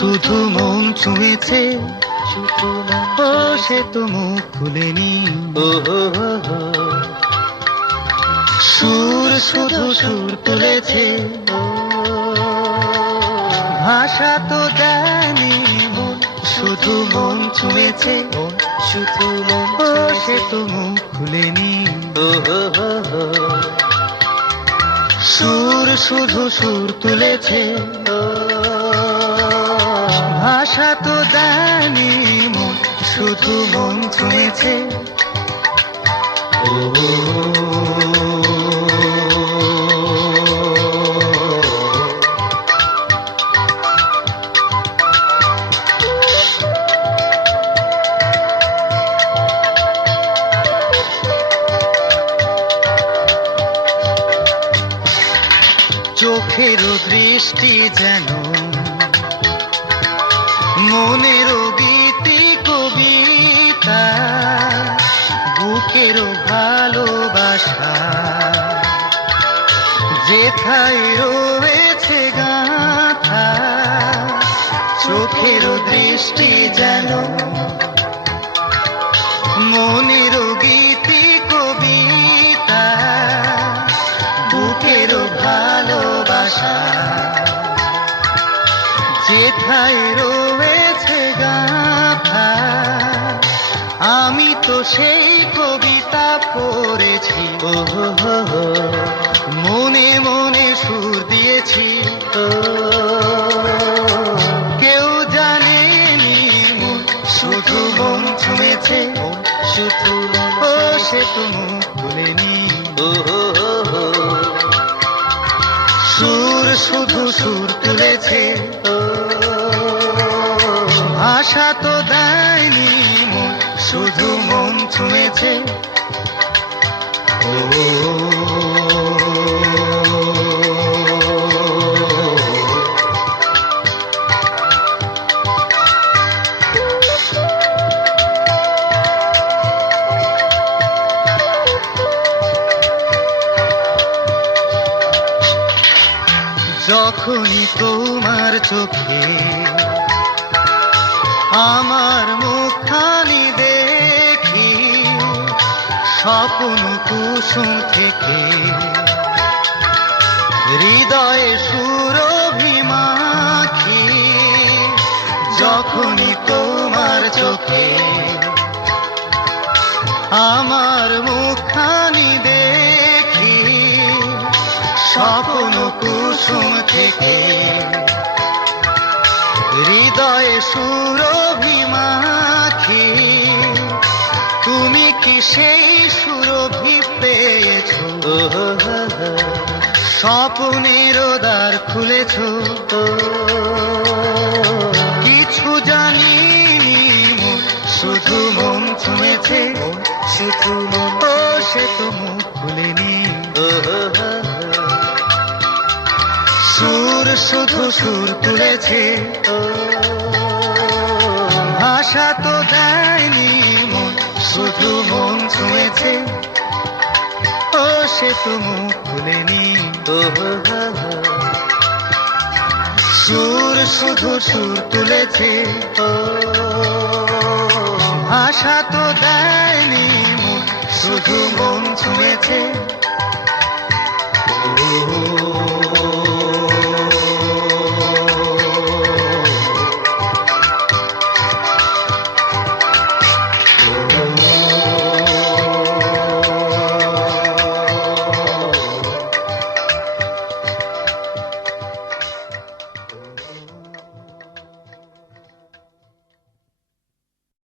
শুধু মন ছুঁয়েছে, ও সে তো মুখ খুলেনি। সুর শুধু সুর তুলেছে, ভাষা তো দেয়নি মন, শুধু মন ছুঁয়েছে, শুধু মন, ও সে তো মুখ খুলেনি। সুর শুধু সুর তুলেছে, ভাষা তো দেয়নি মন, শুধু মন ছুঁয়েছে। চোখের দৃষ্টি যেন মনের গীতি কবিতা, বুকের ভালোবাসা যেথায় রয়েছে গাথা। চোখের দৃষ্টি যেন মনের গীতি কবিতা, বুকের ভালোবাসা যেথায় রয়েছে গাথা। আমি তো সেই কবিতা পড়েছি, মনে মনে সুর দিয়েছি। কেউ জানেনি মন, শুধু মন ছুঁয়েছে, শুধু ও সে তো মুখ খুলেনি। সুর শুধু সুর তুলেছে, ভাষা তো দেয়নি মন, শুধু মন ছুঁয়েছে। যখনই তোমার চোখে আমার মুখখানি দেখি, স্বপ্ন কুসুম থেকে হৃদয়ে সুরভিমাখি। যখনই তোমার চোখে আমার মুখখানি দেখি, স্বপ্ন কুসুম থেকে হৃদয়ে সুরভিমাখি। তুমি কি সেই সুরভি পেয়েছ, স্বপ্নের দ্বার খুলেছ। কিছু জানিনি মন, শুধু মন ছুঁয়েছে, শুধু মন, ও সে তো মুখ খুলেনি। সুর শুধু সুর তুলেছে, ভাষা তো দেয়নি মন, শুধু মন ছুঁয়েছে, ও সে তো মুখ খুলেনি। সুর শুধু সুর তুলেছে, ভাষা তো দেয়নি মন, শুধু মন ছুঁয়েছে।